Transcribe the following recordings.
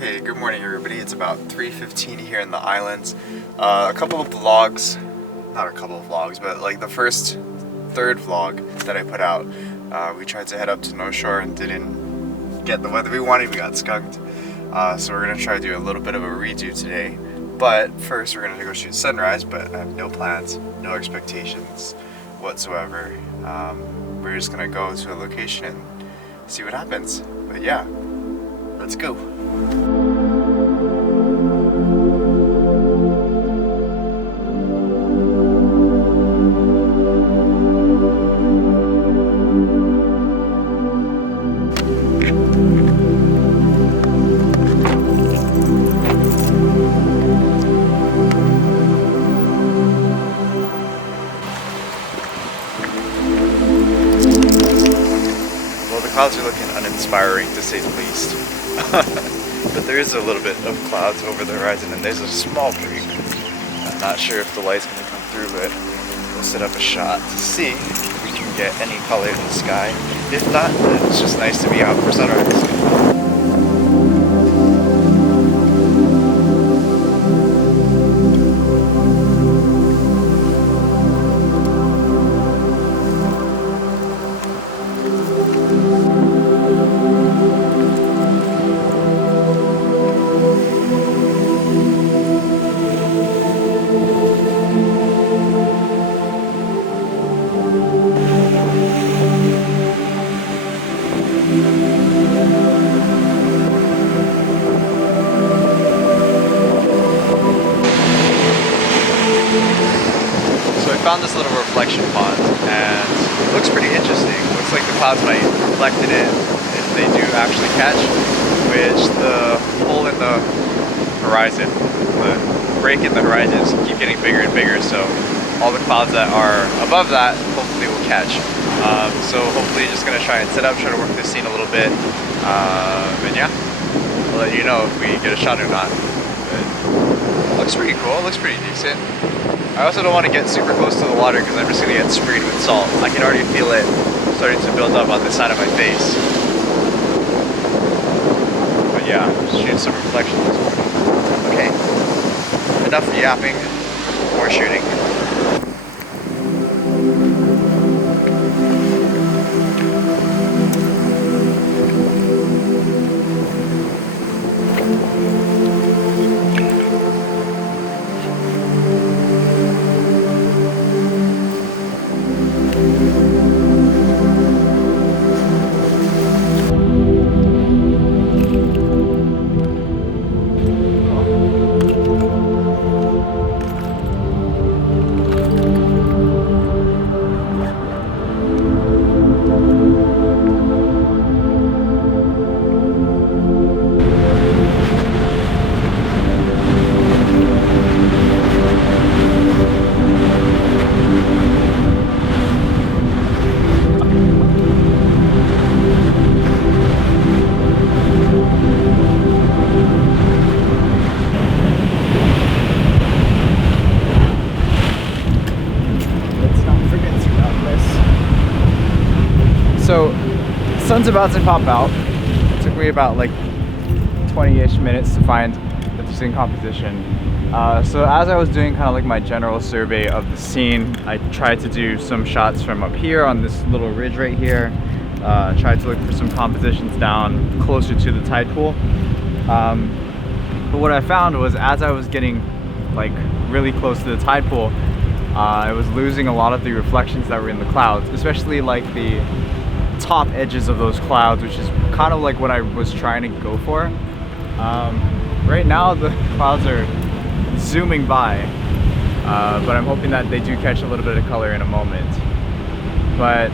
Okay, good morning everybody. It's about 3:15 here in the islands. A couple of vlogs, not a couple of vlogs, but like the third vlog that I put out, we tried to head up to North Shore and didn't get the weather we wanted. We got skunked. So we're gonna try to do a little bit of a redo today. But first we're gonna go shoot sunrise, but I have no plans, no expectations whatsoever. We're just gonna go to a location and see what happens. But yeah, let's go. Clouds are looking uninspiring to say the least. But there is a little bit of clouds over the horizon and there's a small break. I'm not sure if the light's going to come through, but we'll set up a shot to see if we can get any color in the sky. If not, then it's just nice to be out for sunrise. Found this little reflection pond and it looks pretty interesting. Looks like the clouds might reflect it in if they do actually catch, which the hole in the horizon, the break in the horizon keep getting bigger and bigger, so all the clouds that are above that hopefully will catch. So hopefully just gonna try and set up, try to work this scene a little bit, and yeah, I'll let you know if we get a shot or not. But looks pretty cool, looks pretty decent. I also don't want to get super close to the water because I'm just going to get sprayed with salt. I can already feel it starting to build up on the side of my face. But yeah, just shooting some reflections this morning. Okay, enough yapping, more shooting. So, sun's about to pop out. It took me about like 20-ish minutes to find a decent composition. So as I was doing kind of like my general survey of the scene, I tried to do some shots from up here on this little ridge right here. Tried to look for some compositions down closer to the tide pool. But what I found was as I was getting like really close to the tide pool, I was losing a lot of the reflections that were in the clouds, especially like the top edges of those clouds, which is kind of like what I was trying to go for. Right now the clouds are zooming by, but I'm hoping that they do catch a little bit of color in a moment. But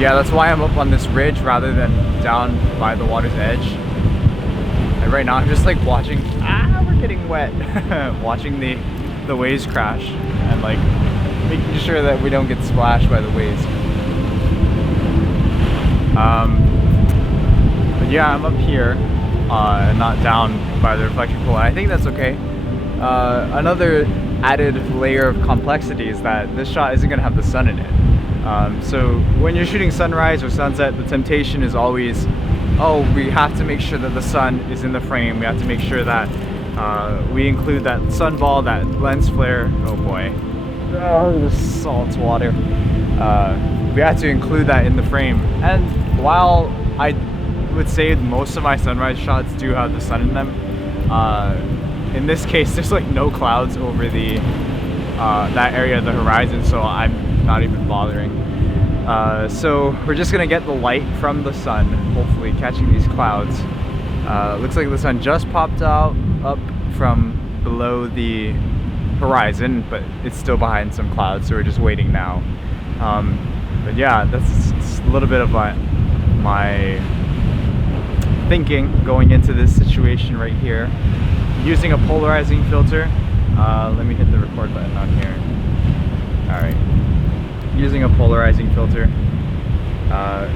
yeah, that's why I'm up on this ridge rather than down by the water's edge. And right now I'm just like watching, we're getting wet. Watching the waves crash and like making sure that we don't get splashed by the waves. But yeah, I'm up here and not down by the reflection pool, and I think that's okay. Another added layer of complexity is that this shot isn't going to have the sun in it. So when you're shooting sunrise or sunset, the temptation is always oh, we have to make sure that the sun is in the frame. We have to make sure that we include that sun ball, that lens flare. Oh boy, oh, the salt water. We have to include that in the frame. And while I would say most of my sunrise shots do have the sun in them, in this case there's like no clouds over the that area of the horizon, so I'm not even bothering. So we're just gonna get the light from the sun, hopefully catching these clouds. Looks like the sun just popped out up from below the horizon, but it's still behind some clouds, so we're just waiting now. But yeah, that's a little bit of my thinking going into this situation right here. Using a polarizing filter. Let me hit the record button on here. Alright. Using a polarizing filter,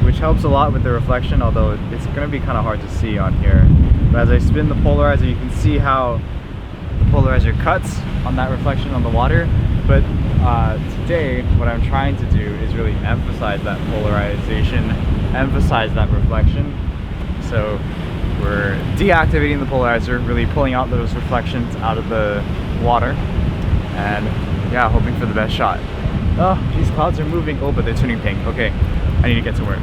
which helps a lot with the reflection, although it's going to be kind of hard to see on here. But as I spin the polarizer, you can see how the polarizer cuts on that reflection on the water. But today, what I'm trying to do is really emphasize that polarization, emphasize that reflection. So we're deactivating the polarizer, really pulling out those reflections out of the water, and yeah, hoping for the best shot. Oh, these clouds are moving. Oh, but they're turning pink. Okay, I need to get to work.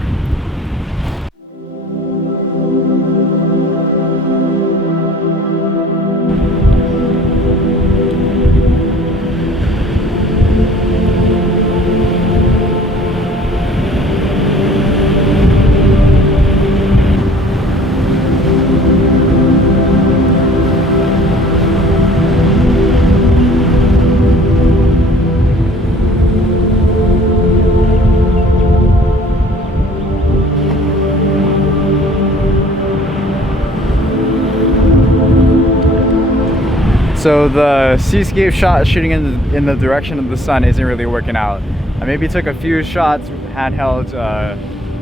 So the Seascape shot shooting in the direction of the sun isn't really working out. I maybe took a few shots handheld,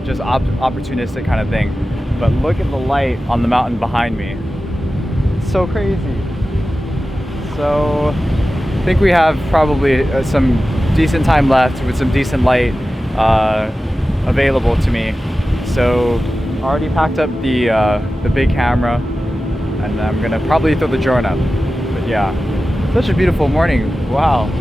just opportunistic kind of thing. But look at the light on the mountain behind me. It's so crazy. So I think we have probably some decent time left with some decent light available to me. So I already packed up the big camera, and I'm gonna probably throw the drone up. But yeah, such a beautiful morning. Wow.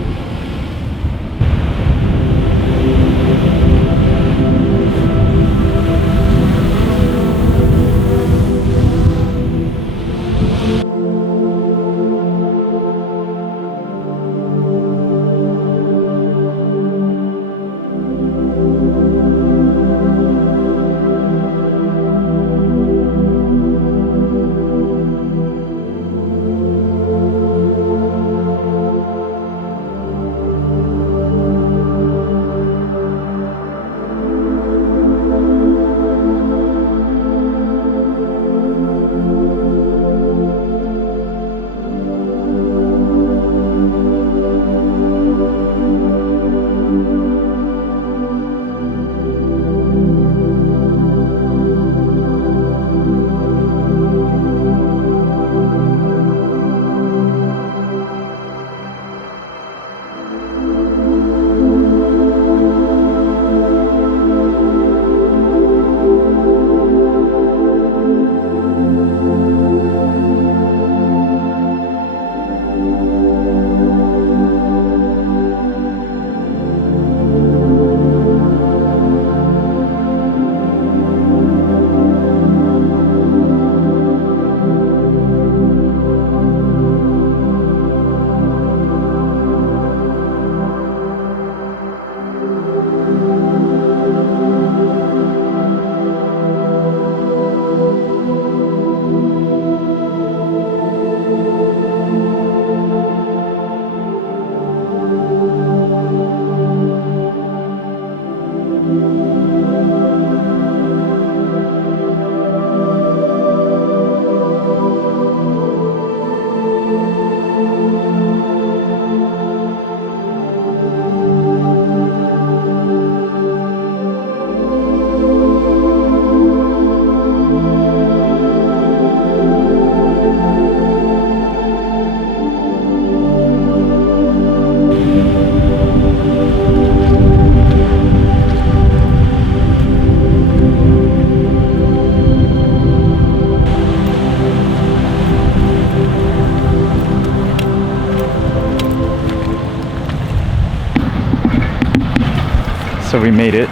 So we made it.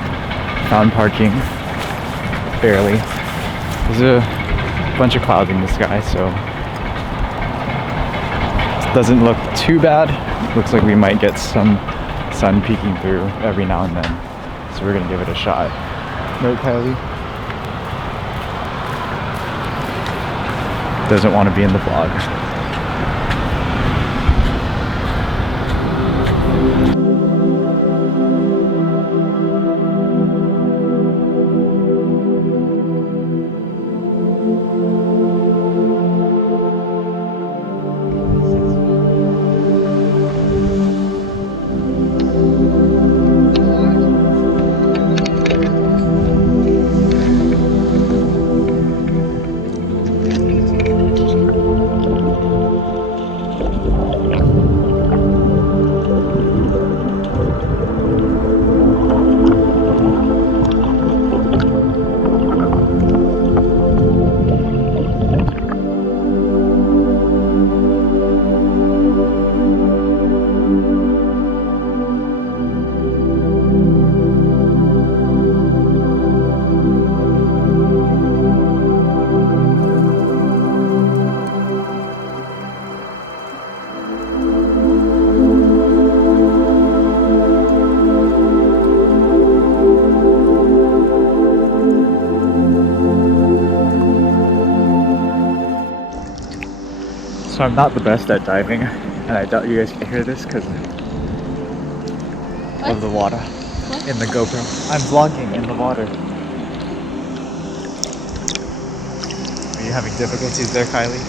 Found parking. Barely. There's a bunch of clouds in the sky, so it doesn't look too bad. Looks like we might get some sun peeking through every now and then. So we're gonna give it a shot. Right, Kylie? Doesn't want to be in the vlog. So I'm not the best at diving, and I doubt you guys can hear this because of the water in the GoPro. I'm vlogging in the water. Are you having difficulties there, Kylie?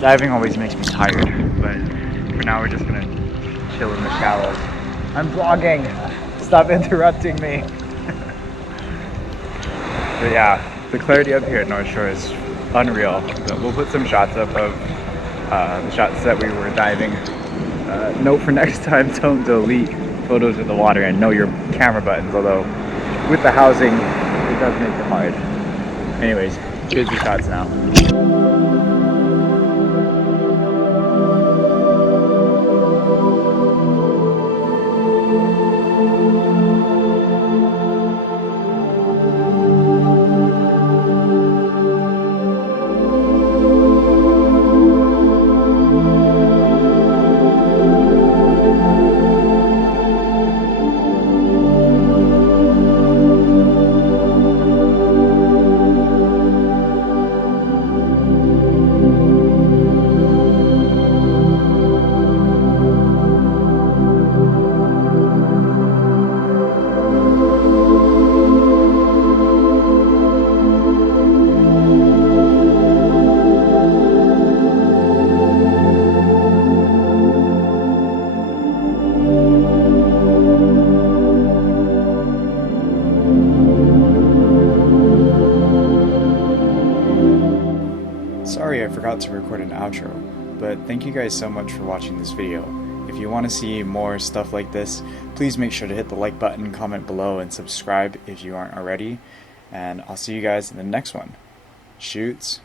Diving always makes me tired, but for now we're just gonna chill in the shallows. I'm vlogging! Stop interrupting me! But yeah, the clarity up here at North Shore is unreal. So we'll put some shots up of the shots that we were diving. Note for next time, don't delete photos of the water and know your camera buttons, although with the housing, it does make it hard. Anyways, here's the shots now. Sorry I forgot to record an outro, but thank you guys so much for watching this video. If you want to see more stuff like this, please make sure to hit the like button, comment below, and subscribe if you aren't already. And I'll see you guys in the next one. Shoots.